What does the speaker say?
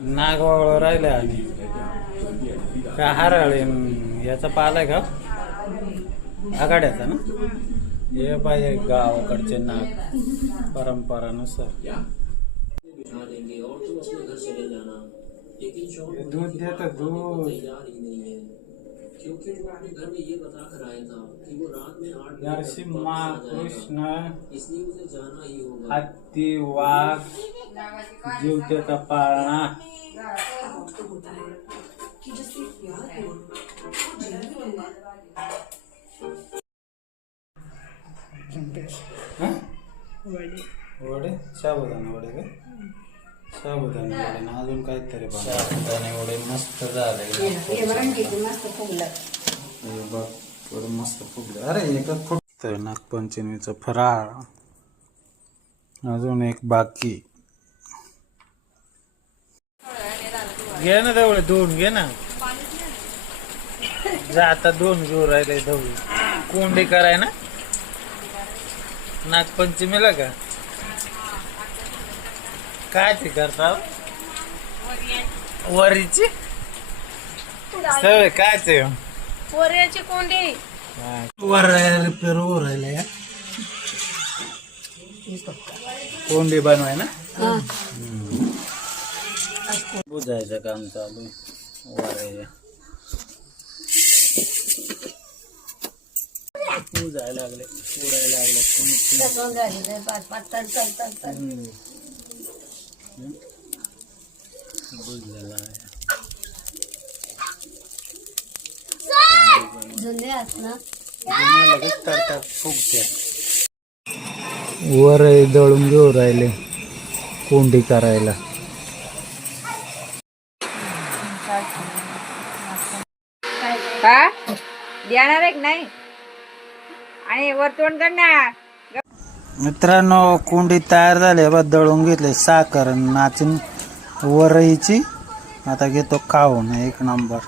नागवाळ राहिलं आणि का हरळे याचा पाला का आघाड्याचा ना हे पाहिजे गावाकडचे नाग परंपरानुसार दूध देतं दूध नरसिंहा कृष्ण हत्ती वाघ जीवत्याचा पाळणा वडे साबुदाणा वडे का साबुदाणा वडे ना अजून काहीतरी साबुदाणे वडे मस्त झाले बघ थोडं मस्त फुगलं अरे एकच फुटतंय नागपंचमीचं फराळ अजून एक बाकी घे ना तेवढे दोन घे ना जा आता दोन घेऊ राहिले धवळी कोंडी कराय ना नागपंचमीला का काय ते करता वरीची सगळे काय ते वऱ्याची कोंडी वर रिपेअर होऊ राहिले कोंडी बनवाय ना बुजायचं काम चालू वरायला बुजायला लागले उडायला लागले बुजलेला आहे लगेच तरतात फुगत्या वर दळून घेऊ राहिले कोंडी करायला का देणार एक नाही आणि वरतोंड करणार मित्रांनो कोंडी तयार झाली बा दळून घेतले साखर नाचून वरईची आता घेतो खाऊन एक नंबर